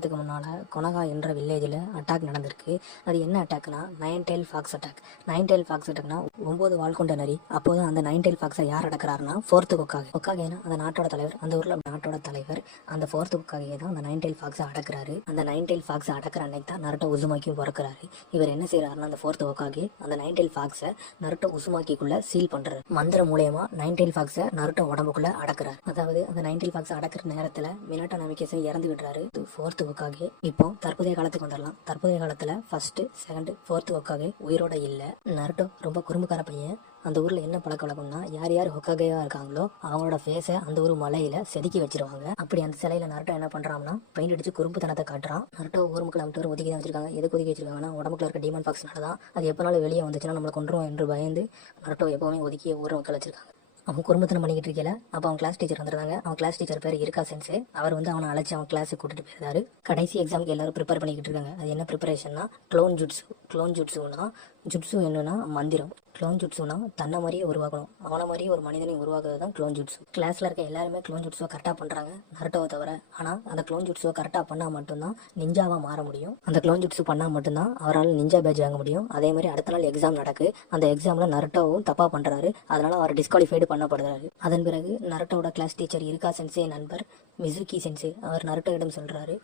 வருஷத்துக்கு முன்னால் கொனகா என்ற வில்லேஜில் அட்டாக் நடந்திருக்கு. அது என்ன அட்டாக்னா nine tail fox attack. Nine tail fox அட்டாக்னா 9 வால் கொண்ட நரி. அப்போது அந்த நைன் டெயில் ஃபாக்ஸை யார் அடக்கிறாருன்னா ஃபோர்த்து கொக்காகேனா அந்த நாட்டோட தலைவர், அந்த ஊரில் நாட்டோட தலைவர். அந்த ஃபோர்த்து கொக்காகே தான் அந்த நைன் டெயில் ஃபாக்ஸை அடக்கிறாரு. அந்த நைன் டெயில் ஃபாக்ஸை அடக்கிற அன்னைக்கு தான் நருட்டோ உசுமாக்கியும் பிறக்கிறாரு. இவர் என்ன செய்யறாருன்னா அந்த ஃபோர்த்து கொக்காகே அந்த நைன் டெயில் ஃபாக்ஸை நருட்டோ உசுமாக்கிக்குள்ள சீல் பண்றாரு. மந்திர மூலயமா நைன் டெயில் ஃபாக்ஸை நருட்டோ உடம்புக்குள்ள அடக்குறாரு. அதாவது அந்த நைன் டெயில் ஃபாக்ஸை அடக்கிற நேரத்தில் மினாட்டோ நமிகேசன் இறந்து விடுறாரு. ஃபோர்த்து ஹோக்காகே. இப்போ தற்போதைய காலத்துக்கு வந்துடலாம். தற்போதைய காலத்துல ஃபர்ஸ்ட், செகண்ட், ஃபோர்த்து ஹோக்காகே உயிரோட இல்ல. நருட்டோ ரொம்ப குறும்புக்கார பையன். அந்த ஊர்ல என்ன பழக்க வழக்கம்னா, யார் யார் ஹோக்காகேவா இருக்காங்களோ அவங்களோட ஃபேஸை அந்த ஒரு மலையில செதுக்கி வச்சிருவாங்க. அப்படி அந்த சிலையில நருட்டோ என்ன பண்றான்னா பெயிண்ட் அடிச்சு குறும்புத்தனத்தை காட்டுறான். நருட்டோ ஊர் மக்கள் அமைட்டு ஒதுக்கி தான் வச்சிருக்காங்க. எதுக்கு ஒதுக்கி வச்சிருக்காங்கன்னா உடம்புல இருக்க டீமன் ஃபாக்ஸ்னால தான். அது எப்பனாலும் வெளியே வந்துச்சுன்னா நம்மளை கொண்டுரும் என்று பயந்து நருட்டோ எப்பவுமே ஒதுக்கி ஊர் மக்கள் வச்சிருக்காங்க. அவன் குடும்பத்தினம் பண்ணிக்கிட்டு இருக்கல. அப்போ அவன் கிளாஸ் டீச்சர் வந்துருந்தாங்க. அவன் கிளாஸ் டீச்சர் பேர் இருக்கா சென்சே. அவர் வந்து அவனை அழைச்சி அவன் கிளாஸுக்கு கூட்டிட்டு போயிருந்தாரு. கடைசி எக்ஸாமுக்கு எல்லாரும் ப்ரிப்பேர் பண்ணிக்கிட்டு இருக்காங்க. அது என்ன ப்ரிப்பரேஷன்னா க்ளோன் ஜுட்ஸு. க்ளோன் ஜுட்ஸுனா ஜுட்ஸு என்னன்னா மந்திரம். க்ளோன் ஜுட்ஸுனா தன்னை மாதிரியே உருவாக்கணும், அவனை மாதிரியே ஒரு மனிதனை உருவாக்குறது தான் க்ளோன் ஜுட்ஸு. கிளாஸில் இருக்க எல்லாருமே க்ளோன் ஜுட்ஸுவை கரெக்டாக பண்ணுறாங்க, நருட்டோவை தவிர. ஆனால் அந்த க்ளோன் ஜுட்ஸுவை கரெக்டாக பண்ணால் மட்டும்தான் நிஞ்சாவாக மாற முடியும். அந்த க்ளோன் ஜுட்ஸு பண்ணால் மட்டும்தான் அவரால் நிஞ்சா பேட்ச் வாங்க முடியும். அதே மாதிரி அடுத்த நாள் எக்ஸாம் நடக்கு. அந்த எக்ஸாமில் நருட்டோவும் தப்பாக பண்ணுறாரு. அதனால் அவர் டிஸ்குவாலிஃபைடு பண்ணப்படுறாரு. அதன் பிறகு நருட்டோட கிளாஸ் டீச்சர் இருக்கா சென்சே நண்பர் மிசுகி சென்சே அவர் நருட்டோவிடம் சொல்கிறாரு,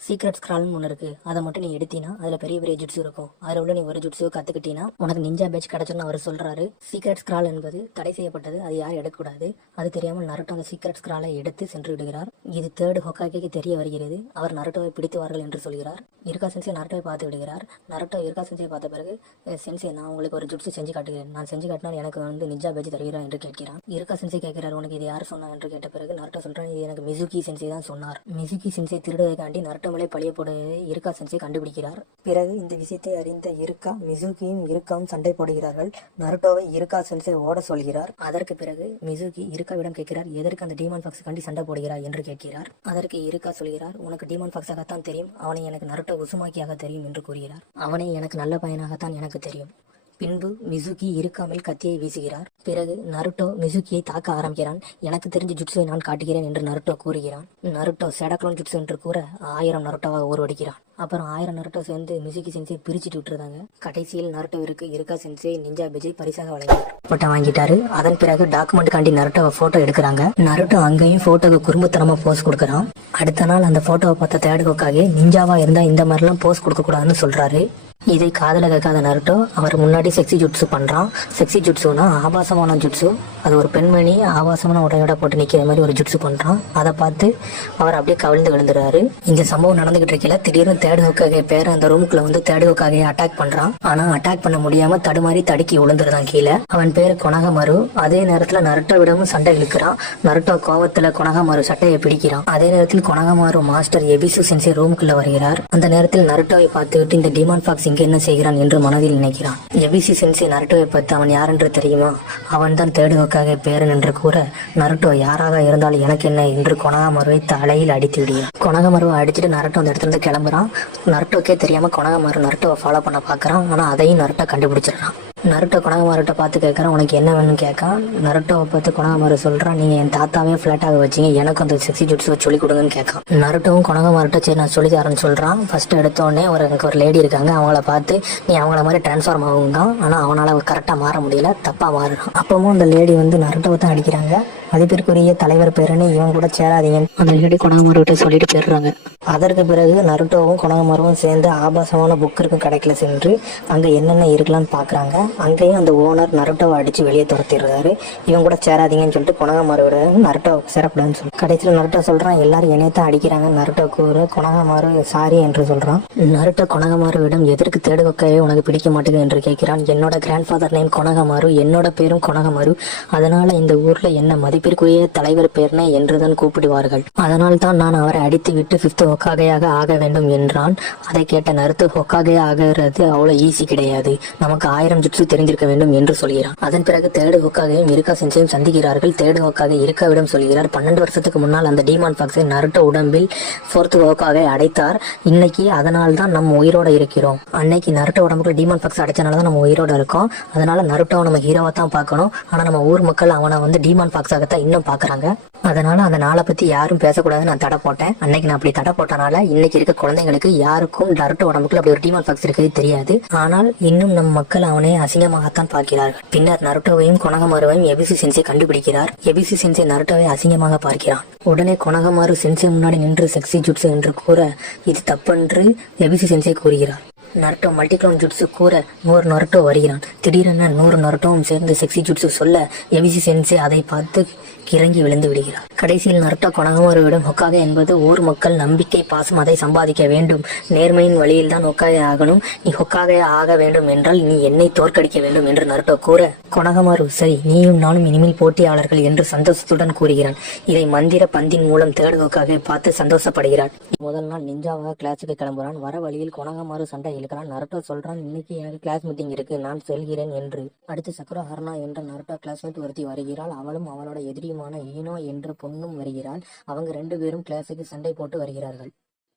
சீக்ரெட் ஸ்க்ரால்னு ஒன்று இருக்குது, அதை மட்டும் நீ எடுத்தினா அதில் பெரிய பெரிய ஜுட்ஸு இருக்கும். அதில் உள்ள நீ ஒரு ஜுட்ஸுவை கற்றுக்கிட்டீங்கன்னா உனக்கு நிஞ்சா பேட்ச் கிடச்சுன்னு அவர் சொல்கிறாரு. சீக்ரெட் ஸ்க்ரால் என்பது தடை செய்யப்பட்டது, அது யாரும் எடுக்கக்கூடாது. அது தெரியாமல் நருட்டோ அந்த சீக்ரெட் ஸ்க்ராலை எடுத்து சென்று விடுகிறார். இது தேர்ட் ஹோக்காகேக்கு தெரிய வருகிறது. அவர் நருட்டோவை பிடித்துவார்கள் என்று சொல்கிறார். இருக்கா சென்சே நருட்டோவை பார்த்து விடுகிறார். நருட்டோ இருக்கா சென்சே பார்த்த பிறகு, சென்சே நான் உங்களுக்கு ஒரு ஜுட்ஸு செஞ்சு காட்டுகிறேன், நான் செஞ்சு காட்டினால் எனக்கு வந்து நிஞ்சா பேட்ச் தருகிறா என்று கேட்கிறான். இருக்கா சென்சே கேட்கிறார், உனக்கு இது யார் சொன்னா என்று கேட்ட பிறகு நருட்டோ சொல்கிறான், இது எனக்கு மிசுகி சென்சே தான் சொன்னார். மிசுகி சென்சே திருடுவதற்காண்டி நருட்டோ மேலே பழிய போடு இருக்கா சென்சே கண்டுபிடிக்கிறார். பிறகு இந்த விஷயத்தை அறிந்த இருக்கா மிசுகியும் இருக்காவும் சண்டை போடுகிறார்கள். நருட்டோவை இருக்கா சென்சே ஓட சொல்கிறார். அதற்கு பிறகு மிசுகி இருக்காவிடம் கேட்கிறார், எதற்கு அந்த டீமன் ஃபாக்ஸ் கண்டி சண்டை போடுகிறார் என்று கேட்கிறார். அதற்கு இருக்கா சொல்கிறார், உனக்கு டீமன் ஃபாக்ஸாகத்தான் தெரியும், அவனை எனக்கு நருட்டோ உசுமாக்கியாக தெரியும் என்று கூறுகிறார். அவனை எனக்கு நல்ல பையனாகத்தான் எனக்கு தெரியும். பின்பு மிசுகி இருக்காமல் கத்தியை வீசுகிறார். பிறகு நருட்டோ மிசுகியை தாக்க ஆரம்பிக்கிறான். எனக்கு தெரிஞ்ச ஜுட்ஸுவை நான் காட்டுகிறேன் என்று நருட்டோ கூறுகிறான். நருட்டோ செடக்ளோன் ஜுட்ஸு என்று கூற 1000 நருட்டோவாக ஓர்வடிக்கிறான். அப்புறம் 1000 நருட்டோ சேர்ந்து மிசுகி சென்சே பிரிச்சுட்டு விட்டுருந்தாங்க. கடைசியில் நருட்டோவிற்கு இருக்கா சென்சே நிஞ்சா பேட்சை பரிசாக வழங்கினார். போட்டோ வாங்கிட்டாரு. அதன் பிறகு டாக்குமெண்ட் காண்டி நருட்டோவை போட்டோ எடுக்கிறாங்க. நருட்டோ அங்கேயும் போட்டோக்கு குறும்புத்தனமா போஸ் கொடுக்குறான். அடுத்த நாள் அந்த போட்டோவை பார்த்த தேடுகோக்காக நிஞ்சாவா இருந்தா இந்த மாதிரிலாம் போஸ் கொடுக்க கூடாதுன்னு சொல்றாரு. இதை காதல கேட்காத நருட்டோ அவர் முன்னாடி செக்ஸி ஜுட்ஸு பண்றான். செக்ஸி ஜுட்ஸுனா ஆபாசமான ஜுட்ஸு. அது ஒரு பெண்மணி ஆபாசமான உடையோட போட்டு நிக்கிற மாதிரி ஒரு ஜுட்ஸு பண்றான். அதை பார்த்து அவர் அப்படியே கவிழ்ந்து விழுந்துறாரு. இந்த சம்பவம் நடந்துகிட்டு இருக்கல திடீர்னு தேடுகோக்காக பேர அந்த ரூமுக்குள்ள வந்து தேடுகோக்காக அட்டாக் பண்றான். ஆனா அட்டாக் பண்ண முடியாம தடுமாறி தடுக்கி விழுந்துருதான் கீழே. அவன் பேரு கொனகமரு. அதே நேரத்துல நருட்டோவிடமும் சண்டை இழுக்கிறான். நருட்டோ கோவத்துல கொனகமரு சட்டையை பிடிக்கிறான். அதே நேரத்தில் கொனகமரு மாஸ்டர் எபிசு சென்சே ரூமுக்குள்ள வருகிறார். அந்த நேரத்தில் நருட்டோவை பார்த்துவிட்டு இந்த டீமன் ஃபாக்ஸ் இங்க என்ன செய்கிறான் என்று மனதில் நினைக்கிறான். எபிசி சென்சே நருட்டோவை பார்த்து, அவன் யார் என்று தெரியுமா, அவன் தான் தேடுகோக்காக பேரன் என்று கூற, நருட்டோ யாராக இருந்தாலும் எனக்கு என்ன என்று கொனகமருவை தலையில் அடித்து விடுகிறான். கொனகமருவை அடிச்சுட்டு நருட்டோ அந்த இடத்துல இருந்து கிளம்புறான். நருட்டோக்கே தெரியாம கொனகமரு நருட்டோவை ஃபாலோ பண்ண பாக்குறான். ஆனா அதையும் நருட்டோ கண்டுபிடிச்சிடறான். நருட்டோ கொனகமருட்ட பார்த்து கேட்கறான், உனக்கு என்ன வேணும்னு கேட்கான். நருட்டோவை பார்த்து கொனகமரு சொல்றான், நீங்க என் தாத்தாவே ஃபிளாட்டாக வச்சிங்க, எனக்கு அந்த செக்ஸி ஜுட்ஸுவை சொல்லி கொடுங்கன்னு கேட்கான். நருட்டோவும் கொனகமருட்ட சரி நான் சொல்லி தரேன்னு சொல்றான். ஃபர்ஸ்ட் எடுத்தோடனே எனக்கு ஒரு லேடி இருக்காங்க, அவங்கள பார்த்து நீ அவங்கள மாதிரி டிரான்ஸ்ஃபார்ம் ஆகுங்க. ஆனா அவனால கரெக்டா மாற முடியல, தப்பா மாறுறான். அப்பவும் அந்த லேடி வந்து நருட்டோவை தான் அடிக்கிறாங்க. மதிப்பிற்குரிய தலைவர் பேருன்னு இவன் கூட சேராதீங்க அந்த லேடி கொனகமருகிட்ட சொல்லிட்டு போயிடுறாங்க. அதற்கு பிறகு நருட்டோவும் கொனகமருவும் சேர்ந்து ஆபாசமான புக் இருக்கும் கடைக்குள்ள சென்று அங்க என்னென்ன இருக்கலாம்னு பாக்குறாங்க. அங்கேயும் அந்த ஓனர் நருட்டோவை அடிச்சு வெளியே துரத்திடுறாரு. இவன் கூட சேராதீங்கன்னு சொல்லிட்டு கொனகமருவோட நருட்டோ சேரக்கூடாதுன்னு சொல்லி கடைசியில் நருட்டோ சொல்றான், எல்லாரும் என்னையத்தான் அடிக்கிறாங்க. நருட்டோ கூறு கொனகமரு சாரி என்று சொல்றான். நருட்டோ கொனகமருவிடம் எதற்கு தேடுகோக்காவே உனக்கு பிடிக்க மாட்டேங்குது என்று கேட்கிறான். என்னோட கிராண்ட் ஃபாதர் நேம் கொனகமரு, என்னோட பேரும் கொனகமரு, அதனால இந்த ஊர்ல என்ன மதிப்பிற்குரிய தலைவர் பேர்னே என்றுதான் கூப்பிடுவார்கள். அதனால் தான் நான் அவரை அடித்து விட்டு 5th ஹோக்காகையாக ஆக வேண்டும் என்றான். அதை கேட்ட நருட்டோ ஹோக்காகே ஆகிறது அவ்வளவு ஈஸி கிடையாது, நமக்கு 1000 ஜுட்ஸு தெரிந்திருக்க வேண்டும் என்று சொல்கிறான். அதன் பிறகு தேடு ஹோக்காகையும் இருக்கா சென்சையும் சந்திக்கிறார்கள். தேடு ஹோக்காகே இருக்காவிடம் சொல்கிறார், 12 வருஷத்துக்கு முன்னால் அந்த டீமான் ஃபாக்ஸை நருட்டோ உடம்பில் 4th ஹோக்காகே அடைத்தார். இன்னைக்கு அதனால தான் நம்ம உயிரோட இருக்கிறோம். அன்னைக்கு நருட்டோ உடம்புக்குள்ள டீமான் ஃபாக்ஸ் அடைச்சனால தான் நம்ம உயிரோட இருக்கோம். அதனால நருட்டோவை நம்ம ஹீரோவா தான் பார்க்கணும். ஆனா நம்ம ஊர் மக்கள் அவனை வந்து டீமான் ஃபாக்ஸாகத்தான் இன்னும் பாக்குறாங்க. அதனால அந்த நாளை பத்தி யாரும் பேசக்கூடாதுன்னு நான் தடை போட்டேன். அன்னைக்கு நான் அப்படி தடை போட்டனால இன்னைக்கு இருக்க குழந்தைங்களுக்கு யாருக்கும் நருட்டோ உடம்புக்குள்ள அப்படி ஒரு டீமான் ஃபாக்ஸ் இருக்கிறது தெரியாது. ஆனால் இன்னும் நம் மக்கள் அவனை அசிங்கமாகத்தான் பார்க்கிறார்கள். பின்னர் நருட்டோவையும் கொனகமாருவையும் எபிசி சென்சே கண்டுபிடிக்கிறார். எபிசி சென்சே நருட்டோவை அசிங்கமாக பார்க்கிறான். உடனே கொனகமாரு சென்சே முன்னாடி நின்று செக்ஸி ஜுட்ஸு என்று கூற இது தப்பென்று எபிசி சென்சே கூறுகிறார். நருட்டோ மல்டிக்ளோன் ஜுட்ஸு கூற 100 நருட்டோ வருகிறான். திடீரென 100 நருட்டோவும் சேர்ந்து செக்ஸி ஜுட்ஸு சொல்ல எபிசி சென்சே அதை பார்த்து கிறங்கி விழுந்து விடுகிறார். கடைசியில் நருட்டோ கொனகமாருவிடம் ஹொக்காகே என்பது ஊர் மக்கள் நம்பிக்கை பாசம் அதை சம்பாதிக்க வேண்டும். நேர்மையின் வழியில் தான் ஹொக்காகே ஆகணும். நீ ஹொக்காகே ஆக வேண்டும் என்றால் நீ என்னை தோற்கடிக்க வேண்டும் என்று நருட்டோ கூற கொனகமாரு சரி நீயும் நானும் இனிமேல் போட்டியாளர்கள் என்று சந்தோஷத்துடன் கூறுகிறான். இதை மந்திர பந்தின் மூலம் தேர்ட் ஹொக்காகே பார்த்து சந்தோஷப்படுகிறார். முதல் நாள் நிஞ்சாவாக கிளாஸுக்கு கிளம்புறான். வர வழியில் கொனகமாரு சண்டை இழுக்கிறான். நருட்டோ சொல்றான் இன்னைக்கு எனக்கு கிளாஸ் மீட்டிங் இருக்கு நான் செல்கிறேன் என்று. அடுத்து சக்குரா ஹர்னா என்ற நருட்டோ கிளாஸ்மேட் ஒருத்தி வருகிறாள். அவளும் அவளோட எதிரியுமான ஈனோ என்ற பொண்ணும் வருகிறாள். அவங்க 2 பேரும் கிளாஸுக்கு சண்டை போட்டு வருகிறார்கள்.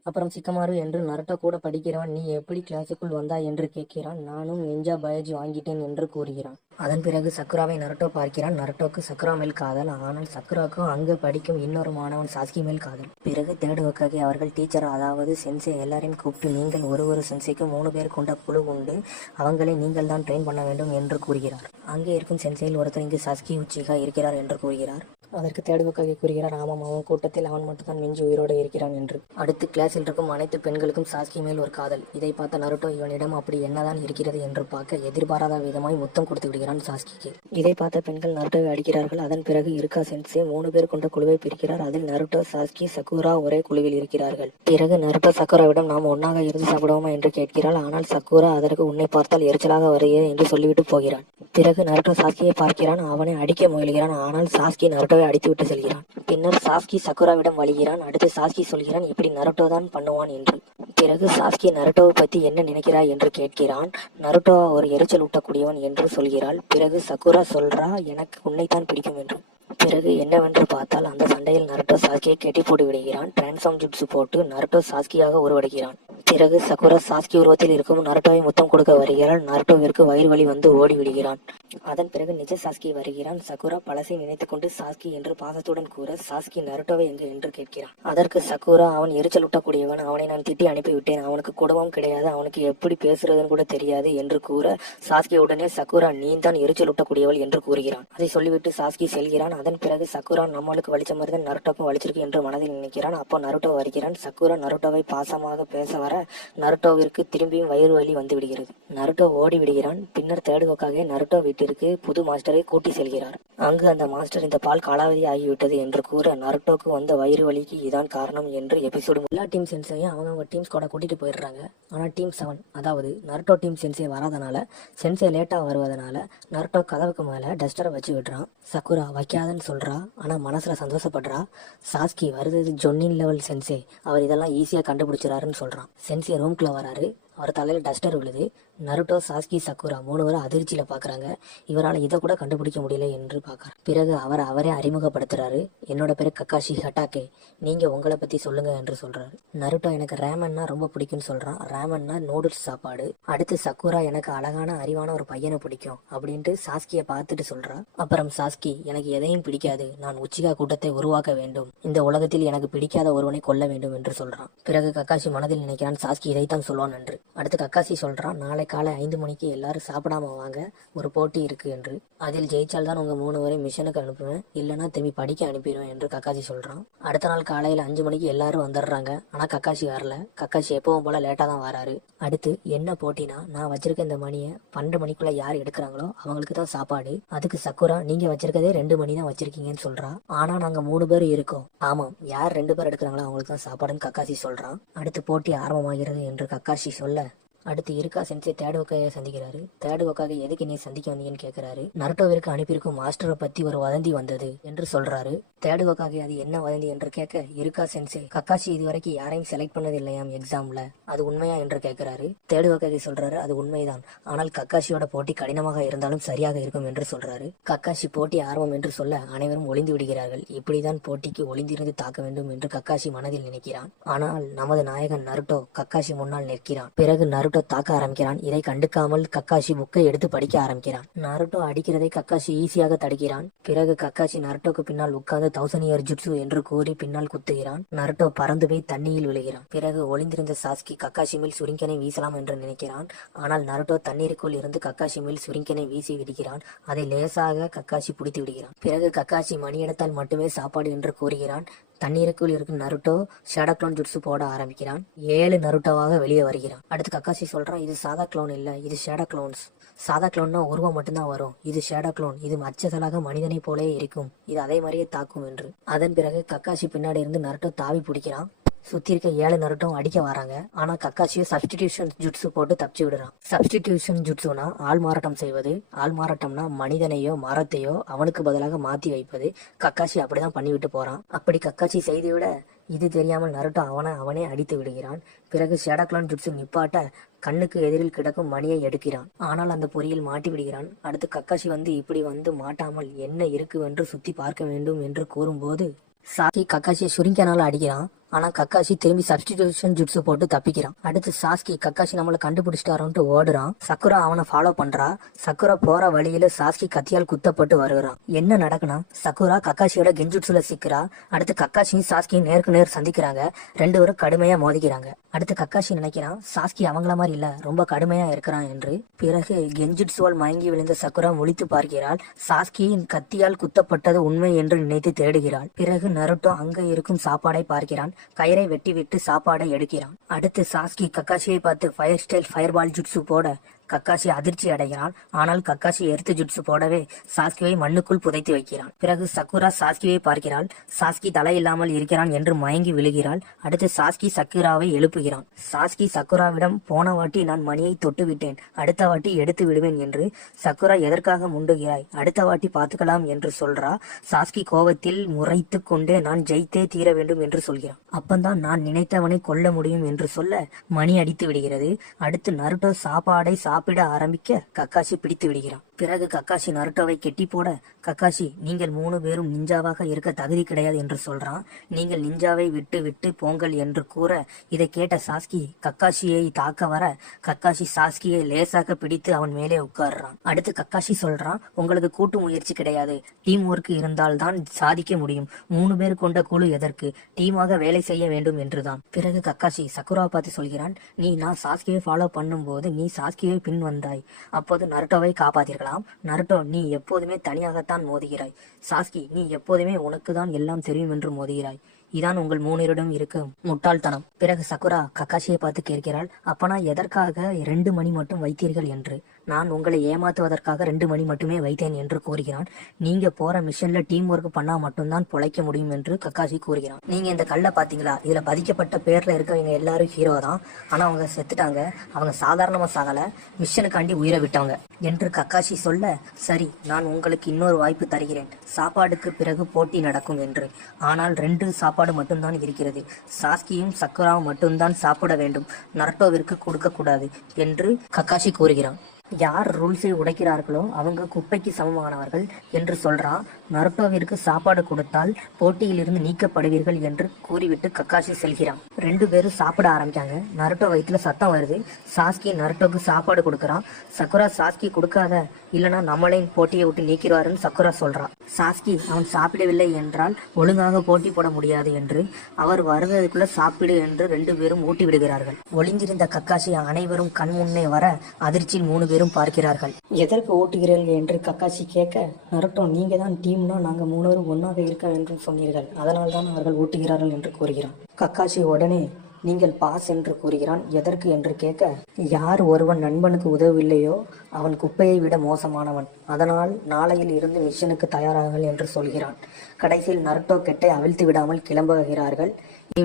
அப்புறம் சிக்கமாரு என்று நருட்டோ கூட படிக்கிறவன் நீ எப்படி கிளாஸுக்குள் வந்தாய் என்று கேட்கிறான். நானும் நிஞ்சா பயாஜி வாங்கிட்டேன் என்று கூறுகிறான். அதன் பிறகு சக்குராவை நருட்டோ பார்க்கிறான். நருட்டோக்கு சக்குரா மேல் காதல். ஆனால் சக்குராக்கும் அங்கு படிக்கும் இன்னொரு மாணவன் சாஸ்கி மேல் காதல். பிறகு தேர்ட் ஹொக்காகே அவர்கள் டீச்சர் அதாவது சென்சே எல்லாரையும் கூப்பிட்டு நீங்கள் ஒரு சென்சேக்கு 3 பேர் கொண்ட குழு உண்டு. அவங்களை நீங்கள் தான் ட்ரெயின் பண்ண வேண்டும் என்று கூறுகிறார். அங்கே இருக்கும் சென்சேயில் ஒருத்தர் இங்கு சாஸ்கி உச்சிகா இருக்கிறார் என்று கூறுகிறார். அதற்கு தேர்ட் ஹொக்காகே கூறுகிறார் ஆமாம் அவன் கூட்டத்தில் அவன் மட்டும்தான் மிஞ்சி உயிரோடு இருக்கிறான் என்று. அடுத்து கிளாஸில் இருக்கும் அனைத்து பெண்களுக்கும் சாஸ்கி மேல் ஒரு காதல். இதை பார்த்த நருட்டோ இவனிடம் அப்படி என்னதான் இருக்கிறது என்று பார்க்க எதிர்பாராத விதமாய் முத்தம் கொடுத்து விடுகிறான் சாஸ்கிக்கு. இதை பார்த்த பெண்கள் நருட்டோவை அடிக்கிறார்கள். அதன் பிறகு இருக்கா சென்சே 3 பேர் கொண்ட குழுவை பிரிக்கிறார். அதில் நருட்டோ சாஸ்கி சக்குரா ஒரே குழுவில் இருக்கிறார்கள். பிறகு நருட்டோ சக்குராவிடம் நாம் ஒன்னாக இருந்து சாப்பிடுவோமா என்று கேட்கிறாள். ஆனால் சக்குரா அதற்கு உன்னை பார்த்தால் எரிச்சலாக வருகிறது என்று சொல்லிவிட்டு போகிறான். பிறகு நருட்டோ சாஸ்கியை பார்க்கிறான். அவனை அடிக்க முயல்கிறான். ஆனால் சாஸ்கி நருட்டோவை அடித்துவிட்டு செல்கிறான். பின்னர் சாஸ்கி சக்குராவிடம் வழிகிறான். அடுத்து சாஸ்கி சொல்கிறான் இப்படி நருட்டோ தான் பண்ணுவான் என்று. பிறகு சாஸ்கி நருட்டோவை பத்தி என்ன நினைக்கிறாய் என்று கேட்கிறான். நருட்டோ ஒரு எரிச்சல் ஊட்டக்கூடியவன் என்று சொல்கிறாள். பிறகு சக்குரா சொல்றா எனக்கு உன்னைத்தான் பிடிக்கும் என்று. பிறகு என்னவென்று பார்த்தால் அந்த சண்டையில் நருட்டோ சாஸ்கியை கெட்டி போட்டு விடுகிறான். டிரான்ஸ்ஃபார்ம் ஜுட்ஸு போட்டு நருட்டோ சாஸ்கியாக உருவெடுக்கிறான். பிறகு சக்குரா சாஸ்கி உருவத்தில் இருக்கும் நருட்டோவை முத்தம் கொடுக்க வருகிறாள். நருட்டோவிற்கு வயிறு வலி வந்து ஓடி விடுகிறான். அதன் பிறகு நிஜ சாஸ்கி வருகிறான். சக்குரா பழசை நினைத்துக் கொண்டு சாஸ்கி என்று பாசத்துடன் கூற சாஸ்கி நருட்டோவை எங்கு என்று கேட்கிறான். அதற்கு சக்குரா அவன் எரிச்சல் ஊட்டக்கூடியவன். அவனை நான் திட்டி அனுப்பிவிட்டேன். அவனுக்கு குடும்பம் கிடையாது. அவனுக்கு எப்படி பேசுறதுன்னு கூட தெரியாது என்று கூற சாஸ்கி உடனே சக்குரா நீ தான் எரிச்சல் ஊட்டக்கூடியவள் என்று கூறுகிறான். அதை சொல்லிவிட்டு சாஸ்கி செல்கிறான். அதன் பிறகு சக்குரா நம்மளுக்கு வலிச்ச மாதிரி தான் நருட்டோக்கும் வலிச்சிருக்கு என்று மனதில் நினைக்கிறான். அப்போ நருட்டோ வருகிறான். சக்குரா நருட்டோவை பாசமாக பேச வர நருட்டோவிற்கு திரும்பியும் வயிறு வலி வந்து விடுகிறது. நருட்டோ ஓடி விடுகிறான். பின்னர் தேர்ட் ஹொக்காகே நருட்டோ வீட்டிற்கு புது மாஸ்டரை கூட்டி செல்கிறார். அங்கு அந்த மாஸ்டர் இந்த பால் காலாவதி ஆகிவிட்டது என்று கூற நருட்டோக்கு வந்த வயிறு வலிக்கு இதான் காரணம் என்று எபிசோடு எல்லா டீம் சென்சையும் அவங்க டீம் ஸ்குவாட கூட்டிட்டு போயிடுறாங்க. ஆனால் டீம் 7 அதாவது நருட்டோ டீம் சென்சே வராதனால சென்சே லேட்டா வருவதனால நருட்டோ கதவுக்கு மேல டஸ்டரை வச்சு விடுறான். சக்குரா வைக்காதன்னு சொல்றா. ஆனா மனசுல சந்தோஷப்படுறா. சாஸ்கி வருது ஜொன்னின் லெவல் சென்சே அவர் இதெல்லாம் ஈஸியா கண்டுபிடிச்சிடாருன்னு சொல்றான். சென்சே ரூம்குள்ள வராரு. அவர் தலையில டஸ்டர் விழுது. நருட்டோ சாஸ்கி சக்குரா 3 பேரும் அதிர்ச்சியில பாக்குறாங்க. இவரால் இதை கூட கண்டுபிடிக்க முடியல என்று பாக்குறாரு. பிறகு அவரே அறிமுகப்படுத்துறாரு. என்னோட பேரு கக்காஷி ஹட்டாக்கே, நீங்க உங்களை பத்தி சொல்லுங்க என்று சொல்றாரு. நருட்டோ எனக்கு ரேமன்னா ரொம்ப பிடிக்கும்னு சொல்றான். ரேமன்னா நூடுல்ஸ் சாப்பாடு. அடுத்து சக்குரா எனக்கு அழகான அறிவான ஒரு பையனை பிடிக்கும் அப்படின்ட்டு சாஸ்கியை பார்த்துட்டு சொல்றா. அப்புறம் சாஸ்கி எனக்கு எதையும் பிடிக்காது. நான் உச்சிகா கூட்டத்தை உருவாக்க வேண்டும். இந்த உலகத்தில் எனக்கு பிடிக்காத ஒருவனை கொல்ல வேண்டும் என்று சொல்றான். பிறகு கக்காஷி மனதில் நினைக்கிறான் சாஸ்கி இதைத்தான் சொல்லுவான் என்று. அடுத்து கக்காசி சொல்றான் நாளை காலை 5 மணிக்கு எல்லாரும் சாப்பிடாம வாங்க, ஒரு போட்டி இருக்கு என்று. அதில் ஜெயிச்சால் தான் உங்க 3 பேரை மிஷனுக்கு அனுப்புவேன், இல்லைன்னா திரும்பி படிக்க அனுப்பிடுவேன் என்று கக்காசி சொல்றான். அடுத்த நாள் காலையில 5 மணிக்கு எல்லாரும் வந்துடுறாங்க. ஆனா கக்காசி வரல. கக்காசி எப்பவும் போல லேட்டா தான் வராரு. அடுத்து என்ன போட்டினா நான் வச்சிருக்க இந்த மணியை 12 மணிக்குள்ள யார் எடுக்கிறாங்களோ அவங்களுக்கு தான் சாப்பாடு. அதுக்கு சக்குரா நீங்க வச்சிருக்கதே 2 மணி தான் வச்சிருக்கீங்கன்னு சொல்றா. ஆனா நாங்க 3 பேர் இருக்கோம். ஆமாம், யார் 2 பேர் எடுக்கிறாங்களோ அவங்களுக்கு தான் சாப்பாடுன்னு கக்காசி சொல்றான். அடுத்து போட்டி ஆரம்பமாகிறது என்று கக்காசி சொல்ல அடுத்து இருக்கா சென்சே தேர்ட் ஹொக்காகை சந்திக்கிறாரு. தேர்ட் ஹொக்காகை எதுக்கு நீ சந்திக்க வந்தீங்கன்னு கேட்கிறாரு. நருட்டோவிற்கு அனுப்பியிருக்கும் மாஸ்டரை பத்தி ஒரு வதந்தி வந்தது என்று சொல்றாரு. தேர்ட் ஹொக்காகை அது என்ன வதந்தி என்று கேட்க இருக்கா சென்சே கக்காஷி இதுவரைக்கும் யாரையும் செலக்ட் பண்ணது இல்லையாம் எக்ஸாம்ல, அது உண்மையா என்று கேட்கிறாரு. தேர்ட் ஹொக்காகை சொல்றாரு அது உண்மைதான், ஆனால் கக்காஷியோட போட்டி கடினமாக இருந்தாலும் சரியாக இருக்கும் என்று சொல்றாரு. கக்காஷி போட்டி ஆர்வம் என்று சொல்ல அனைவரும் ஒளிந்து விடுகிறார்கள். இப்படிதான் போட்டிக்கு ஒளிந்திருந்து தாக்க வேண்டும் என்று கக்காஷி மனதில் நினைக்கிறான். ஆனால் நமது நாயகன் நருட்டோ கக்காஷி முன்னால் நிற்கிறான். பிறகு நருட்டோ நருட்டோ தாக்க ஆரம்பிக்கிறான். இதை கண்டுக்காமல் கக்காஷி புக்கை எடுத்து படிக்க ஆரம்பிக்கிறான். நருட்டோ அடிக்கிறதை கக்காஷி ஈஸியாக தடுக்கிறான். பிறகு கக்காஷி நருட்டோக்கு பின்னால் உட்கார்ந்து 1000 இயர் ஜுட்சு என்று கூறி பின்னால் குத்துகிறான். நருட்டோ பறந்து போய் தண்ணியில் விழுகிறான். பிறகு ஒளிந்திருந்த சாஸ்கி கக்காஷி மேல் சுரிங்கனை வீசலாம் என்று நினைக்கிறான். ஆனால் நருட்டோ தண்ணீருக்குள் இருந்து கக்காஷி மேல் சுரிங்கனை வீசி விடுகிறான். அதை லேசாக கக்காஷி பிடித்து விடுகிறான். பிறகு கக்காஷி மணி எடுத்தால் மட்டுமே சாப்பாடு என்று கூறுகிறான். தண்ணீருக்குள் இருக்கும் நருட்டோ ஷேடோ க்ளோன் ஜுட்சு போட ஆரம்பிக்கிறான். 7 நருட்டோவாக வெளியே வருகிறான். அடுத்து கக்காஷி சொல்றான், இது சாதா க்ளோன் இல்ல, இது ஷேடோ க்ளோன்ஸ். சாதா க்ளோன்னா உருவம் மட்டும்தான் வரும், இது ஷேடோ க்ளோன், இது அச்சசலாக மனிதனை போலே இருக்கும், இது அதே மாதிரியே தாக்கும் என்று. அதன் பிறகு கக்காஷி பின்னாடி இருந்து நருட்டோ தாவி பிடிக்கிறான். சுத்தி இருக்க 7 நருட்டோ அடிக்க வராங்க. ஆனா கக்காஷியோ சப்ஸ்டிடியூஷன் ஜுட்சு போட்டு தப்பிச்சு விடுறான். சப்ஸ்டிடியூஷன் ஜுட்சுனா ஆள் மாறாட்டம் செய்வது. ஆள் மாறாட்டம்னா மனிதனையோ மரத்தையோ அவனுக்கு பதிலாக மாத்தி வைப்பது. கக்காஷி அப்படிதான் பண்ணிவிட்டு போறான். அப்படி கக்காஷி செய்துவிட இது தெரியாமல் நருட்டோ அவனே அடித்து விடுகிறான். பிறகு ஷேடோ க்ளோன் ஜுட்சு நிப்பாட்ட கண்ணுக்கு எதிரில் கிடக்கும் மணியை எடுக்கிறான். ஆனால் அந்த பொறியில் மாட்டி விடுகிறான். அடுத்து கக்காஷி இப்படி வந்து மாட்டாமல் என்ன இருக்கு என்று சுத்தி பார்க்க வேண்டும் என்று கூறும்போது சாஸ்கி கக்காஷியை சுரிங்கனால அடிக்கிறான். ஆனா கக்காஷி திரும்பி சப்ஸ்டிடியூஷன் ஜுட்சு போட்டு தப்பிக்கிறான். அடுத்து சாஸ்கி கக்காஷி நம்மள கண்டுபிடிச்சிட்டாரோன்ட்டு ஓடுறான். சக்குரா அவனை ஃபாலோ பண்றா. சக்குரா போற வழியில சாஸ்கி கத்தியால் குத்தப்பட்டு வருகிறான். என்ன நடக்குனா சக்குரா கக்காஷியோட கெஞ்சுட்சுல சிக்கிறா. அடுத்து சாஸ்கியும் சாஸ்கியும் நேருக்கு நேர் சந்திக்கிறாங்க. 2 பேரும் கடுமையா மோதிக்கிறாங்க. அடுத்து கக்காஷி நினைக்கிறான் சாஸ்கி அவங்கள மாதிரி இல்ல, ரொம்ப கடுமையா இருக்கிறான் என்று. பிறகு கெஞ்சுட்சுவால் மயங்கி விழுந்த சக்குரா முழித்து பார்க்கிறாள். சாஸ்கியின் கத்தியால் குத்தப்பட்டது உண்மை என்று நினைத்து தேடுகிறாள். பிறகு நருட்டோ அங்க இருக்கும் சாப்பாடை பார்க்கிறான். கயிறை வெட்டிவிட்டு சாப்பாடை எடுக்கிறான். அடுத்து சாஸ்கி கக்காஷியை பார்த்து ஃபயர் ஸ்டைல் ஃபயர்பால் ஜுட்சு போட கக்காஷி அதிர்ச்சி அடைகிறான். ஆனால் கக்காஷி எர்த்து ஜுட்சு போடவே சாஸ்கியை மண்ணுக்குள் புதைத்து வைக்கிறான். பிறகு சக்குரா சாஸ்கியை பார்க்கிறாள். சாஸ்கி தலை இல்லாமல் இருக்கிறான் என்று மயங்கி விழுகிறாள். அடுத்து சாஸ்கி சக்குராவை எழுப்புகிறான். சாஸ்கி சக்குராவிடம் போன வாட்டி நான் மணியை தொட்டு விட்டேன், அடுத்த வாட்டி எடுத்து விடுவேன் என்று. சக்குரா எதற்காக முண்டுகிறாய், அடுத்த வாட்டி பார்த்துக்கலாம் என்று சொல்றா. சாஸ்கி கோபத்தில் முறைத்து கொண்டே நான் ஜெயித்தே தீர வேண்டும் என்று சொல்கிறான். அப்பந்தான் நான் நினைத்தவனை கொல்ல முடியும் என்று சொல்ல மணி அடித்து விடுகிறது. அடுத்து நருட்டோ சாப்பாடை சாப்பிட ஆரம்பிக்க கக்காஷி பிடித்து விடுகிறான். பிறகு கக்காஷி நருட்டோவை கெட்டி போட கக்காஷி நீங்கள் 3 பேரும் நிஞ்சாவாக இருக்க தகுதி கிடையாது என்று சொல்றான். நீங்கள் நிஞ்சாவை விட்டு போங்கள் என்று கூற இதை கேட்ட சாஸ்கி கக்காஷியை தாக்க வர கக்காஷி சாஸ்கியை லேசாக பிடித்து அவன் மேலே உட்கார்றான். அடுத்து கக்காஷி சொல்றான், உங்களுக்கு கூட்டு முயற்சி கிடையாது, டீம் ஒர்க் இருந்தால் தான் சாதிக்க முடியும். 3 பேர் கொண்ட குழு எதற்கு, டீமாக வேலை செய்ய வேண்டும் என்றுதான். பிறகு கக்காஷி சக்குராவை பார்த்து சொல்கிறான், நான் சாஸ்கியை ஃபாலோ பண்ணும் போது நீ சாஸ்கியை பின் வந்தாய், அப்போது நருட்டோவை காப்பாத்தீர்களாம். நருட்டோ நீ எப்போதுமே தனியாகத்தான் மோதுகிறாய். சாஸ்கி நீ எப்போதுமே உனக்கு தான் எல்லாம் தெரியும் என்று மோதுகிறாய். இதான் உங்கள் 3 பேரிடம் இருக்க முட்டாள்தனம். பிறகு சக்குரா கக்காஷியை பார்த்து கேட்கிறாள், அப்பனா எதற்காக 2 மணி மட்டும் வைத்தீர்கள் என்று. நான் உங்களை ஏமாத்துவதற்காக 2 மணி மட்டுமே வைத்தேன் என்று கூறுகிறான். நீங்க போற மிஷன்ல டீம் ஒர்க் பண்ணா மட்டும்தான் பொழைக்க முடியும் என்று கக்காஷி கூறுகிறான். நீங்க இந்த கல்லை பாத்தீங்களா, இதுல பதிக்கப்பட்ட பேர்ல இருக்கவங்க எல்லாரும் ஹீரோ தான், ஆனா அவங்க செத்துட்டாங்க, அவங்க சாதாரணமா சாகல, மிஷனுக்காண்டி உயிரை விட்டவங்க என்று கக்காஷி சொல்ல, சரி நான் உங்களுக்கு இன்னொரு வாய்ப்பு தருகிறேன், சாப்பாடுக்கு பிறகு போட்டி நடக்கும் என்று. ஆனால் 2 சாப்பாடு மட்டும்தான் இருக்கிறது, சாஸ்கியும் சக்குராவும் மட்டும்தான் சாப்பிட வேண்டும், நருட்டோவிற்கு கொடுக்க கூடாது என்று கக்காஷி கூறுகிறான். யார் ரூல்ஸை உடைக்கிறார்களோ அவங்க குப்பைக்கு சமமானவர்கள் என்று சொல்றான். நருட்டோவிற்கு சாப்பாடு கொடுத்தால் போட்டியிலிருந்து நீக்கப்படுவீர்கள் என்று கூறிவிட்டு கக்காஷி செல்கிறான். 2 பேரும் சாப்பிட ஆரம்பிக்காங்க. நருட்டோ வயிற்றுல சத்தம் வருது. சாஸ்கி நருட்டோக்கு சாப்பாடு கொடுக்கறான். சக்குரா சாஸ்கி கொடுக்காத, இல்லனா நம்மளையும் போட்டியை விட்டு நீக்கிறாருன்னு சக்குரா சொல்றான். சாஸ்கி அவன் சாப்பிடவில்லை என்றால் ஒழுங்காக போட்டி போட முடியாது என்று, அவர் வருவதற்குள்ள சாப்பிடு என்று 2 பேரும் ஊட்டி விடுகிறார்கள். ஒளிந்திருந்த கக்காஷி அனைவரும் கண் முன்னே வர அதிர்ச்சியில் 3 பேரும் பார்க்கிறார்கள். எதற்கு ஓட்டுகிறீர்கள் என்று கக்காஷி கேட்க, நருட்டோ நீங்க தான் டீம்னா நாங்க 3 பேரும் ஒன்னாக இருக்க வேண்டும் சொன்னீர்கள், அதனால் தான் அவர்கள் ஓட்டுகிறார்கள் என்று கூறுகிறான். கக்காஷி உடனே நீங்கள் பாஸ் என்று கூறுகிறான். எதற்கு என்று கேட்க, யார் ஒருவன் நண்பனுக்கு உதவவில்லையோ அவன் குப்பையை விட மோசமானவன், அதனால் நாளையில் இருந்து மிஷனுக்கு தயாராகுங்கள் என்று சொல்கிறான். கடைசியில் நருட்டோ கெட்டை அவிழ்த்து விடாமல் கிளம்புகிறார்கள்.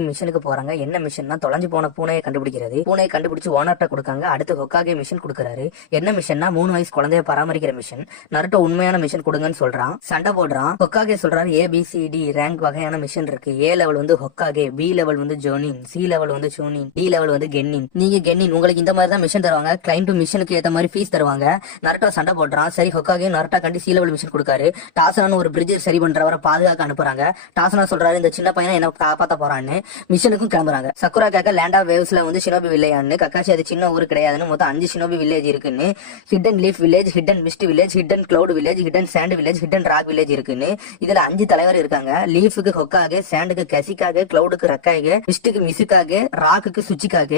மிஷனுக்கு போறாங்க. என்ன மிஷன்னா தொலைஞ்சு போன பூனையை கண்டுபிடிக்கிறது. பூனையை கண்டுபிடிச்சு ஓனர்ட்ட கொடுக்காங்க. அடுத்து ஹொக்காகே மிஷன் கொடுக்கறாரு. என்ன மிஷன்னா 3 வயசு குழந்தைய பராமரிக்கிற மிஷன். நருட்டோ உண்மையான மிஷன் கொடுங்கன்னு சொல்றான். சண்டை போடுறான். ஹொக்காகே சொல்றாரு, ABCD ரேங்க் வகையான மிஷன் இருக்கு. A லெவல் வந்து ஹொக்காகே, B லெவல் வந்து ஜோனின், C லெவல் வந்து சூனின், D லெவல் வந்து கென்னின். நீங்க கென்னின், உங்களுக்கு இந்த மாதிரி தான் மிஷன் தருவாங்க. கிளைண்ட் டு மிஷனுக்கு ஏத்த மாதிரி ஃபீஸ் தருவாங்க. நருட்டோ சண்டை போடுறான். சரி ஹொக்காகே நருட்டா கண்டி C லெவல் மிஷன் கொடுக்காரு. டாசனான்னு ஒரு பிரிட்ஜ் சரி பண்றவரை பாதுகாக்க அனுப்புறாங்க. டாசனா சொல்றாரு, இந்த சின்ன பையனை என்ன காப்பாத்த போறான்னு. போறாங்கன்னு மிஷனுக்கும் கிளம்புறாங்க. சக்குரா கேட்க லேண்ட் ஆஃப் வேவ்ஸ்ல வந்து ஷினோபி வில்லேஜ்னு, கக்காஷி அது சின்ன ஊர் கிடையாதுன்னு, மொத்தம் 5 ஷினோபி வில்லேஜ் இருக்குன்னு, hidden leaf village, hidden mist village, hidden cloud village, hidden sand village, hidden rock village இருக்குன்னு. இதுல 5 தலைவர் இருக்காங்க. லீஃபுக்கு ஹொக்காக, சாண்டுக்கு கசிக்காக, கிளவுடுக்கு ரக்காக, மிஸ்டுக்கு மிசுக்காக, ராக்குக்கு சுச்சிக்காக,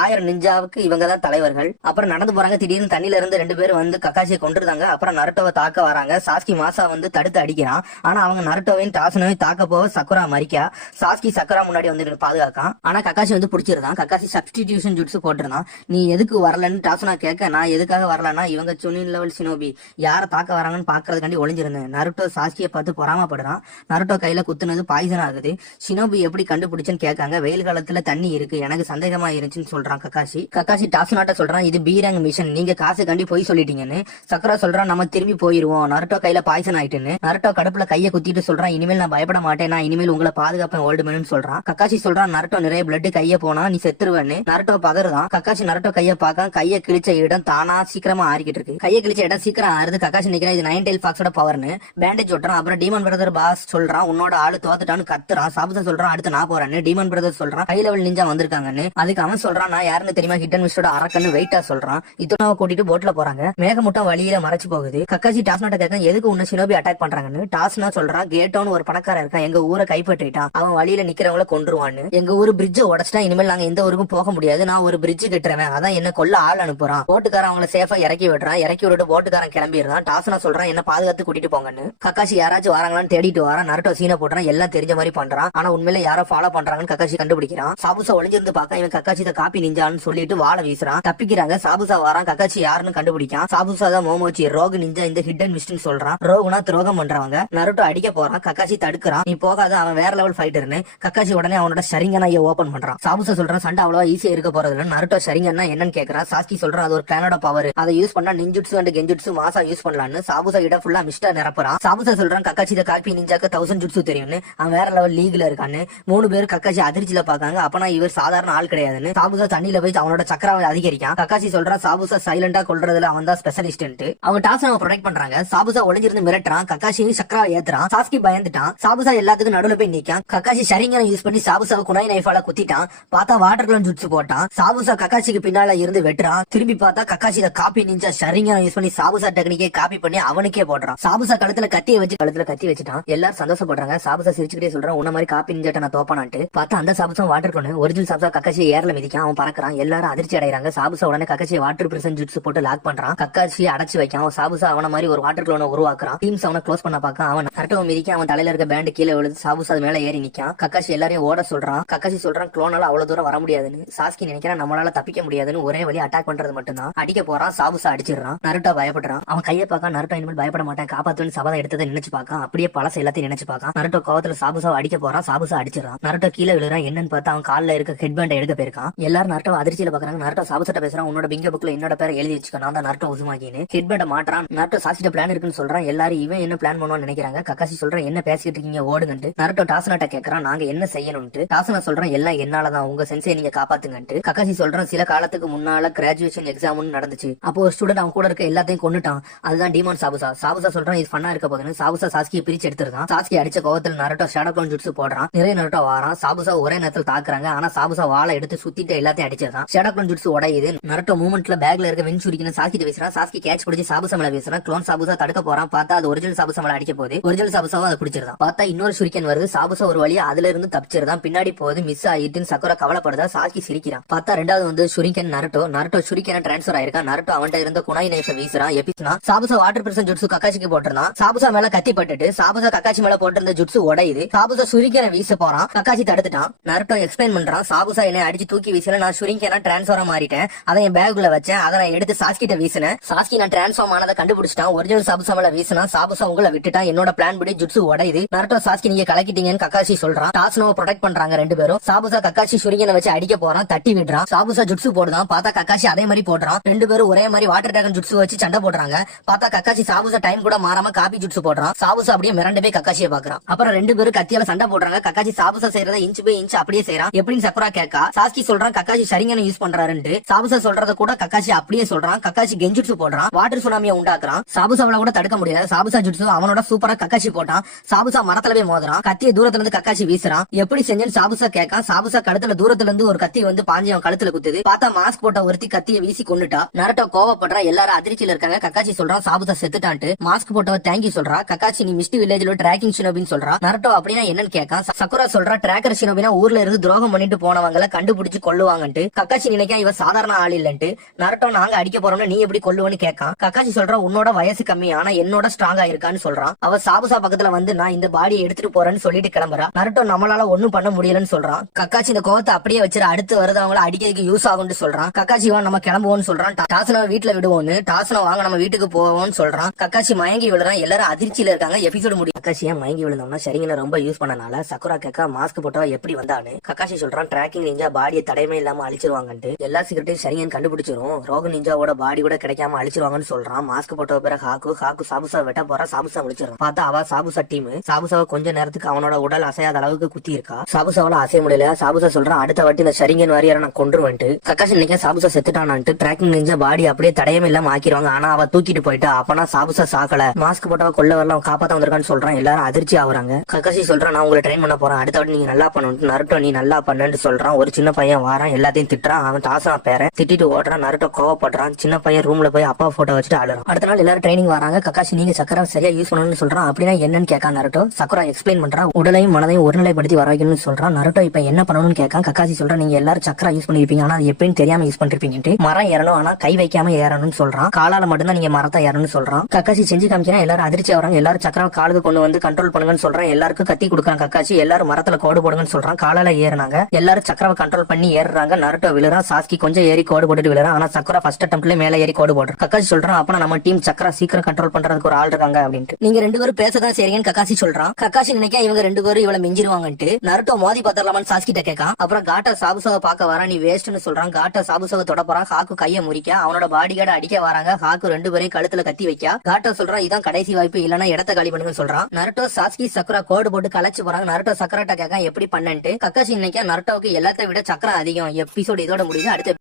1000 நிஞ்சாவுக்கு இவங்க தான் தலைவர்கள். அப்புறம் நடந்து போறாங்க. திடீர்னு தண்ணில இருந்து 2 பேர் வந்து கக்காஷியை கொண்டிருந்தாங்க. அப்புறம் நருட்டோவை தாக்க வராங்க. சாஸ்கி மாசா வந்து தடுத்து அடிக்கிறான். ஆனா அவங்க நருட்டோவையும் டாசனோவையும் தாக்க போக சக்குரா மறிக்கா. சாஸ்கி சக்குரா முன்னாடி வந்து பாதுகாக்கான். ஆனா கக்காஷி வந்து பிடிச்சிருந்தான். கக்காஷி சப்ஸ்டிடியூஷன் ஜுட்ஸு போட்டிருந்தான். நீ எதுக்கு வரலன்னு டாசனா கேட்க, நான் எதுக்காக வரலன்னா இவங்க சுனின் லெவல் ஷினோபி யாரை தாக்க வராங்கன்னு பாக்குறதுக்காண்டி ஒளிஞ்சிருந்தேன். நருட்டோ சாஸ்கியை பார்த்து பொறாமப்படுறான். நருட்டோ கையில குத்துனது பாய்சன் ஆகுது. ஷினோபி எப்படி கண்டுபிடிச்சுன்னு கேட்காங்க. வெயில் காலத்துல தண்ணி இருக்கு, எனக்கு சந்தேகமா இருந்துச்சுன்னு சொல்றான் கக்காஷி. கக்காஷி டாசனாட்ட சொல்றான், இது பீரங் மிஷன், நீங்க காசு கண்டி போய் சொல்லிட்டீங்கன்னு. சக்குரா சொல்றான், நம்ம திரும்பி போயிருவோம், நருட்டோ கையில பாய்சன் ஆயிட்டுன்னு. நருட்டோ கடுப்புல கையை குத்திட்டு சொல்றான், இனிமேல் நான் பயப்பட மாட்டேன், நான் இனிமேல் உங்களை பாதுகாப்பேன் ஓல்டு மேன் சொல்றான். கக்காஷி சொல்றான், நருட்டோ நிறைய பிளட் கைய போனா நீ செத்துருவேன்னு. நருட்டோ பதறுதான். கக்காஷி நருட்டோ கைய பார்க்க, கைய கிழிச்ச இடம் தானா சீக்கிரமா ஆறிக்கிட்டு இருக்கு. கைய கிழிச்ச இடம் சீக்கிரம் ஆறுது. கக்காஷி நிக்கிறான், இது 9 டெயில் ஃபாக்ஸோட பவர்னு. பேண்டேஜ் ஒட்டுறான். அப்புறம் டீமன் பிரதர் பாஸ் சொல்றான், உன்னோட ஆளு தோத்துட்டான்னு கத்துறான். சாபுசா சொல்றான், அடுத்து நான் போறேன்னு. டீமன் பிரதர் சொல்றான், ஹை லெவல் நிஞ்சா வந்திருக்காங்கன்னு. அதுக்கு அவன் சொல்றான், நான் யாருன்னு தெரியுமா, ஹிடன் மிஸ்டோட அரக்கன்னு வெயிட்டா சொல்றான். இத்தனாவை கூட்டிட்டு போட்ல போறாங்க. மேகமூட்டம் வழியில மறைச்சு போகுது. கக்காஷி டாஸ்னாட்ட கேட்க, எதுக்கு உன்ன ஷினோபி அட்டாக் பண்றாங்கன்னு. டாஸ்னா சொல்றான், கேட்டோன்னு ஒரு பணக்காரன் இருக்கான், எங்க ஊரை கைப்பற்றிட்டான், அவன் வழியில நிக்கிறவங்கள கொன்றுவான்னு. எங்க ஊரு பிரிட்ஜ உடச்சிட்டா இனிமேல் நாங்க எந்த ஊருக்கும் போக முடியாது, நான் ஒரு பிரிட்ஜ் கட்டுறேன், அதான் என்ன கொல்ல ஆள் அனுப்புறான். போட்டுக்காரன் அவங்கள சேஃபா இறக்கி விடுறான். இறக்கி விட்டு போட்டுக்காரன் கிளம்பிடுறான். டாஸ்னா சொல்றான், என்ன பாதுகாத்து கூட்டிட்டு போங்கன்னு. கக்காஷி யாராச்சும் வராங்களான்னு தேடிட்டு வரான். நருட்டோ சீனை போட்டுறான், எல்லாம் தெரிஞ்ச மாதிரி பண்றான். ஆனா உண்மையில யாரோ ஃபாலோ பண்றாங்கன்னு கக்காஷி கண்டுபிடிக்கிறான். சாபுசா ஒளிஞ்சிருந்து பார்க்க, இவன் கக்காஷி காப்பி நிஞ்சான்னு சொல்லிட்டு வாழ வீசுறான். தப்பிக்கிறாங்க. சாபுசா வரான். கக்காஷி யாருன்னு கண்டுபிடிக்கான். சாபுசா தான் மோமோச்சி ரோகு நிஞ்சா இந்த ஹிடன் மிஸ்ட்னு சொல்றான். ரோகுனா துரோகம் பண்றவங்க. நருட்டோ அடிக்க போறான். கக்காஷி தடுக்கிறான், நீ போகாத, அவன் வேற லெவல் ஃபைட்டர்னு. கக்காஷி உடனே அவனோட ஷரிங்கனா ஓபன் பண்றான். சாபுசா சொல்றான், சண்டை அவ்வளவா ஈஸியா இருக்க போறது இல்ல. நருட்டோ ஷரிங்கனா என்னன்னு கேக்குறான். சாஸ்கி சொல்றான், அது ஒரு பிளானோட பவர், அதை யூஸ் பண்ணா நிஞ்சுட்சு அண்ட் கெஞ்சுட்சு மாசா யூஸ் பண்ணலாம்னு. சாபுசா இடம் ஃபுல்லா மிஸ்டா நிரப்புறான். சாபுசா சொல்றான், கக்காச்சி காப்பி நிஞ்சாக்க 1000 ஜுட்சு தெரியும்னு, அவன் வேற லெவல் லீக்ல இருக்கான்னு. 3 பேரும் கக்காச்சி அதிர்ச்சியில பாக்காங்க. அப்பனா இவர் சாதாரண ஆள் கிடையாதுன்னு. சாபுசா தண்ணியில போய் அவனோட சக்கராவை அதிகரிக்கான். கக்காச்சி சொல்றான், சாபுசா சைலண்டா கொல்றதுல அவன் தான் ஸ்பெஷலிஸ்ட். அவங்க டாஸ்னாவை ப்ரொடெக்ட் பண்றாங்க. சாபுசா ஒளிஞ்சிருந்து மிரட்டுறான். கக்காசி சக்கராவை ஏத்துறான். சாஸ்கி பயந்துட்டான். சாபுசா எல்லாத்துக்கும் நடுவுல போய் நிக்கான். கக்காசி ஷரிங்கனை யூஸ் பண்ணி சாபுசாவை குனாய் நைஃபால குத்திட்டான். பார்த்தா வாட்டர் கலன் ஜுட்சு போட்டான். சாபுசா கக்காசிக்கு பின்னால இருந்து வெட்டுறான். திரும்பி பார்த்தா கக்காசி காப்பி நிஞ்சா ஷரிங்கனை யூஸ் பண்ணி சாபுசா டெக்னிக்கே காப்பி பண்ணி அவனுக்கே போடுறான். சாபுசா கழுத்துல கத்தி வச்சுட்டான். எல்லாரும் சந்தோஷப்படுறாங்க. சாபுசா சிரிச்சுக்கிட்டே சொல்றான், உன்ன மாதிரி காப்பி நிஞ்சாட்ட நான் தோப்பானான்ட்டு. பார்த்தா அந்த சாபுசா வாட்டர் கலன் ஒரிஜினல் சாபுசா கக்காசியை ஏர்ல மிதிக்கான். அவன் பறக்குறான். எல்லாரும் அதிர்ச்சி அடைறாங்க. சாபுசா உடனே கக்காசியை வாட்டர் பிரசன் ஜுட்சு போட்டு லாக் பண்றான். கக்காசியை அடைச்சு வைக்கான். சாபுசா அவன மாதிரி ஒரு வாட்டர் கலனை உருவாக்குறான். டீம்ஸ் அவனை க்ளோஸ் பண்ண பார்க்க அவன் நருட்டோவை மிதிக்க, அவன் தலையில இருக்க பேண்ட் கீழே விழுது. சாபுசா மேல ஏறி நிக்கான். கக்காசி எல்லாரையும் ஓட சொல்றான். கக்காசி சொல்றான், க்ளோனால அவ்வளவு தூரம் வர முடியாதுன்னு. சாஸ்கி நினைக்கிறான், நம்மளால தப்பிக்க முடியாதுன்னு. ஒரே வழி அட்டாக் பண்றது மட்டும்தான். அடிக்க போறான். சாபுசா அடிச்சிடறான். நருட்டோ பயப்படுறான். அவன் கையை பார்க்க, நருட்டோ இனிமேல் பயப்பட மாட்டேன், காப்பாத்துன்னு சபதம் எடுத்ததை நினைச்சு பார்க்கான். அப்படியே பழச எல்லாத்தையும் நினைச்சு பார்க்கான். நருட்டோ கோவத்துல சாபுசாவை அடிக்க போறான். சாபுசா அடிச்சிடறான். நருட்டோ கீழே விழுறான். என்னன்னு பார்த்தா அவன் காலில் இருக்க ஹெட் பேண்டை எடுக்க போயிருக்கான். எல்லாரும் நருட்டோ அதிர்ச்சியில பாக்குறாங்க. நருட்டோ சாபுசாட்ட பேசுறான், உன்னோட பிங்க புக்ல என்னோட பேரை எழுதி வச்சுக்கோ, நான் தான் நருட்டோ உசுமாகின்னு. ஹெட் பேண்டை மாட்டான். நருட்டோ சாஸ்கிட்ட பிளான் இருக்குன்னு சொல்றான். எல்லாரும் இவன் என்ன பிளான் பண்ணுவான்னு நினைக்கிறாங்க. கக்காசி சொல்றான், என்ன பேசிட்டு இருக்கீங்க, ஓடுங்கன்ட்டு. நருட்டோ டாசனாட்ட கேக்குறான், நாங்க என்ன செய்யணும்ட்டு. டாசனா சொல்றான், எல்லாம் என்னாலதான், உங்க சென்சை நீங்க காப்பாத்துங்கன்ட்டு. கக்காசி சொல்றான், சில காலத்துக்கு முன்னால கிராஜுவேஷன் எக்ஸாம் நடந்துச்சு, அப்போ ஒரு ஸ்டூடெண்ட் அவன் கூட இருக்க எல்லாத்தையும் கொண்டுட்டான், அதுதான் டீமான் சாபுசா. சாபுசா சொல்றான், இது ஃபன்னா இருக்க போதுன்னு. சாபுசா சாஸ்கியை பிரிச்சு எடுத்துருக்கான். சாஸ்கி அடிச்ச கோவத்தில் நருட்டோ ஷேடோ க்ளோன் ஜுட்சு போடுறான். நிறைய நருட்டோ வாரான். சாபுசா ஒரே நேரத்தில் தாக்குறாங்க. ஆனா சாபுசா வாளை எடுத்து சுத்திட்டு எல்லாத்தையும் அடிச்சிருக்கான். ஷேடோ க்ளோன் ஜுட்சு உடையுது. நருட்டோ மூவ்மெண்ட்ல பேக்ல இருக்க வெஞ்சுரிக்கணும் சாஸ்கிட்ட வீசுறான். சாஸ்கி கேட்ச் பிடிச்சி சாபுசா மேல வீசுறான். க்ளோன் சாபுசா தடுக்க போறான். பார்த்தா அது ஒரிஜினல் சாபுசா மேல அடிக்க போகுது. ஒரிஜினல் சாபுசாவை அதை பிடிச்சிருந்தான். பார்த்தா இன்னொரு சுரிக்கன் வருது. சாபுசா ஒரு வழியா அதுல இருந்து தப்பிச்சிருந்தான். பின்னாடி போகுது, மிஸ் ஆயிட்டுன்னு சக்குரா கவலைப்படுதா. சாஸ்கி சிரிக்கிறான். பார்த்தா ரெண்டாவது வந்து சுரிக்கன் நருட்டோ சுரிக்கன டிரான்ஸ்பர் ஆயிருக்கான். நருட்டோ அவன்கிட்ட இருந்த குனாய் நைஃபை வீசுறான். எபிஸ்னா சாபுசா வாட்டர் பிரசன் ஜுட்சு கக்காசிக்கு போட்டிருந்தான். சாபுசா மேல கத்தி பட்டுட்டு சாபுசா கக்காசி மேல போட்டிருந்த ஜுட்சு உடையுது. சாபுசா சுரிக்கனை வீச போறான். கக்காசி தடுத்துட்டான். நருட்டோ எக்ஸ்பிளைன் பண்றான், சாபுசா என்னை அடிச்சு தூக்கி வீசல, நான் சுரிக்கனா டிரான்ஸ்பரா மாறிட்டேன், அதை என் பேக்குள்ள வச்சேன், அதை நான் எடுத்து சாஸ்கிட்ட வீசினேன். சாஸ்கி நான் டிரான்ஸ்ஃபார்ம் ஆனதை கண்டுபிடிச்சிட்டான். ஒரிஜினல் சாபுசா மேல வீசினா சாபுசா உங்களை விட்டுட்டான். என்னோட பிளான் படி ஜுட்சு உடையுது. நருட்டோ சாஸ்கி நீங்க கலக்கிட்டீங்கன்னு கக்காசி சொல்றான். டாஸ்னோவை ப்ரொடெக்ட் பண்றாங்க ரெண்டு பேரும். சாபுசா கக்காசி சுரிக்கனை வச்சு அடிக்க போறான். தட்டி விடுறான். சாபுசா ஜுட்சு போடுதான். பார்த்தா கக்காசி அதே மாதிரி போடுறான். ரெண்டு பேரும் ஒரே மாதிரி வாட்டர் டிராகன் ஜுட்சு வச்சு சண்டை போடுறாங்க. பார்த்தா கக்காசி சாபுசா டைம் கூட மாறாம காப்பி ஜுட்சு போடுறான். சாபுசா அப்படியே மிரண்டு போய் கக்காசியை பாக்குறான். அப்புறம் ரெண்டு பேரும் கத்தியால சண்டை போடுறாங்க. கக்காசி சாபுசா செய்யறத இன்ச் பை இன்ச் அப்படியே செய்யறான். எப்படின்னு சக்குரா கேட்கா. சாஸ்கி சொல்றான், கக்காசி ஷரிங்கனை யூஸ் பண்றாருன்னு. சாபுசா சொல்றத கூட கக்காசி அப்படியே சொல்றான். கக்காசி கெஞ்சுட்சு போடுறான். வாட்டர் சுனாமியை உண்டாக்குறான். சாபுசாவள கூட தடுக்க முடியாது. சாபுசா ஜுட்சு அவனோட சூப்பரா கக்காசி போட்டான். சாபுசா மரத்துல போய் மோதுறான். கத்திய தூரத்துல இருந்து கக்காசி வீசுறான். எப்படி எப்படி செஞ்சேன்னு சாபுசா கேட்கான். சாபுசா கழுத்துல தூரத்துல இருந்து ஒரு கத்தி வந்து பாஞ்சு அவன் கழுத்துல குத்துது. பார்த்தா மாஸ்க் போட்ட ஒருத்தி கத்தியை வீசி கொண்டுட்டா. நரட்டோ கோவப்படுறா. எல்லாரும் அதிர்ச்சியில இருக்காங்க. கக்காச்சி சொல்றான் சாபுசா செத்துட்டான்ட்டு. மாஸ்க் போட்டவ தேங்க்யூ சொல்றா. கக்காச்சி நீ மிஸ்டி வில்லேஜ்ல ட்ராக்கிங் ஷினோபின்னு சொல்றா. நரட்டோ அப்படின்னா என்னன்னு கேட்கான். சக்குரா சொல்றா ட்ராக்கர் ஷினோபினா ஊர்ல இருந்து துரோகம் பண்ணிட்டு போனவங்களை கண்டுபிடிச்சு கொல்லுவாங்கன்ட்டு. கக்காச்சி நினைக்கா இவ சாதாரண ஆள் இல்லன்ட்டு. நரட்டோ நாங்க அடிக்க போறோம்னா நீ எப்படி கொல்லுவன்னு கேட்கான். கக்காச்சி சொல்றா உன்னோட வயசு கம்மி ஆனா என்னோட ஸ்ட்ராங்கா இருக்கான்னு சொல்றான். அவ சாபுசா பக்கத்துல வந்து நான் இந்த பாடியை எடுத்துட்டு போறேன்னு சொல்லிட்டு கிளம்புறா. நரட்டோ நம்மளால ஒண்ணும் பண்ண முடியலன்னு சொல்றான். கக்காச்சி இந்த கோவத்தை அப்படியே வச்சிரு அடுத்து வருதவங்கள அடிக்கிறதுக்கு யூஸ் ஆகும்னு சொல்றான். கக்காச்சி நம்ம கிளம்புவோம்னு சொல்றான். டாசனை வீட்டுல விடுவோம்னு. டாசனை வாங்க நம்ம வீட்டுக்கு போவோம்னு சொல்றான். கக்காச்சி மயங்கி விழுறான். எல்லாரும் அதிர்ச்சியில இருக்காங்க. எபிசோடு முடியும். கக்காசி மயங்கி விழுந்தோம்னா சரிங்கன்னு ரொம்ப யூஸ் பண்ணனால சக்குரா கேட்க மாஸ்க் போட்டவா எப்படி வந்தான்னு. கக்காசி சொல்றான் ட்ராக்கிங் நிஞ்சா பாடியை தடையுமே இல்லாம அழிச்சிருவாங்கன்ட்டு. எல்லா சீக்கிரட்டையும் சரிங்கன்னு கண்டுபிடிச்சிரும். ரோக நிஞ்சாவோட பாடி கூட கிடைக்காம அழிச்சிருவாங்கன்னு சொல்றான். மாஸ்க் போட்டவ பேர ஹாக்கு சாபுசா வெட்ட போறா. சாபுசா முடிச்சிடும். பார்த்தா அவ சாபுசா டீம். சாபுசாவை கொஞ்ச நேரத்துக்கு அவனோட உடல் அசையாத அளவுக்கு குத்தி இருக்கா. சாபுசாவால அசைய முடியல. சாபுசா சொல்றான் அடுத்த வாட்டி இந்த சரிங்கன் வாரியார நான் கொன்றுவேன்ட்டு. கக்காசி நினைக்க சாபுசா செத்துட்டானான்ட்டு. ட்ராக்கிங் நிஞ்சா பாடி அப்படியே தடையமே இல்லாம ஆக்கிடுவாங்க. ஆனா அவ தூக்கிட்டு போயிட்டா. அப்பனா சாபுசா சாக்கல. மாஸ்க் போட்டவ கொல்ல வரல காப்பாத்த வந்திருக்கான்னு சொல்றான். எல்லாரும் அதிர்ச்சி ஆகுறாங்க. கக்காசி சொல்றான் நான் உங்களை ட்ரெயின் பண்ண போறேன். அடுத்த வாட்டி நீங்க நல்லா பண்ணணும். நருட்டோ நீ நல்லா பண்ணுன்னு சொல்றான். ஒரு சின்ன பையன் வாரான். எல்லாத்தையும் திட்டுறான். அவன் டாசனா பேர திட்டிட்டு ஓடுறான். நருட்டோ கோவப்படுறான். சின்ன பையன் ரூம்ல போய் அப்பா போட்டோ வச்சுட்டு அழுறான். அடுத்த நாள் எல்லாரும் ட்ரைனிங் வராங்க. கக்காசி நீங்க சக்கரா சரியா யூஸ் பண்ணணும்னு சொல்றான். அப்படின்னா என்னன்னு கேட்கான் நருட்டோ. சக்குரா எக்ஸ்பிளைன் பண்றான். உடலையும் மனதையும் ஒருநிலைப்படுத்தி வர வைக்கணும்னு சொல்றான். நருட்டோ இப்ப என்ன பண்ணணும்னு கேட்கான். கக்காசி சொல்றான் நீங்க எல்லாரும் சக்கரா யூஸ் பண்ணிருப்பீங்க ஆனா அது எப்படின்னு தெரியாம யூஸ் பண்ணிருப்பீங்கன்ட்டு. மரம் ஏறணும் ஆனா கை வைக்காம ஏறணும்னு சொல்றான். காலால மட்டும்தான் நீங்க மரத்தை ஏறணும்னு சொல்றான். கக்காசி செஞ்சு காமிச்சா எல்லாரும் அதிர்ச்சி ஆகிறாங்க. எல்லாரும் சக்கரா காலுக்கு கொண்டு வந்து கண்ட்ரோல் பண்ணுங்கன்னு சொல்றான். எல்லாருக்கும் கத்தி கொடுக்குறான். கக்காசி எல்லாரும் மரத்துல கோடு போடுங்கன்னு சொல்றான். காலால ஏறினாங்க. எல்லாரும் சக்கராவை கண்ட்ரோல் பண்ணி ஏறுறாங்க. நருட்டோ விழுறான். சாஸ்கி கொஞ்சம் ஏறி கோடு போட்டுட்டு விழுறான். ஆனா சக்கரா ஃபர்ஸ்ட் அட்டெம்ப்ட்ல மேல ஏறி கோடு போடுறான். கக்காசி சொல்றான் அப்ப நம்ம டீம் சக்கரா சீக்கிரம் கண்ட்ரோல் பண்றதுக்கு ஒரு ஆள் இருக்காங்க அப்படின்ட்டு. நீங்க ரெண்டு பேரும் பேசதான் சரிங்கன்னு கக்காசி சொல்றான். கக்காசி நினைக்க இவங்க ரெண்டு பேரும் இவளை மிஞ்சிருவாங்கன்ட்டு. நருட்டோ மோதி பாத்திரலாமான்னு சாஸ்கிட்ட கேட்கான். அப்புறம் காட்டா சாபுசாவை பார்க்க வர நீ வேஸ்ட்னு சொல்றான். காட்டா சாபுசாவை தொட போறான். ஹாக்கு கைய முறிக்க அவனோட பாடி கார்டு அடிக்க வராங்க. ஹாக்கு ரெண்டு பேரையும் கழுத்துல கத்தி வைக்க. காட்டா சொல்றான் இதான் கடைசி வாய்ப்பு இல்லன்னா இடத்த காலி பண்ணுங்க சொல்றான். நருட்டோ சாஸ்கி சக்கரா கோடு போட்டு கலைச்சு போறாங்க. நருட்டோ சக்கராட்ட கேட்க எப்படி பண்ணன்ட்டு. கக்காசி நினைக்க நருட்டோவுக்கு எல்லாத்த விட சக்கரம் அதிகம். எபிசோடு இதோட முடியுது. அடுத்த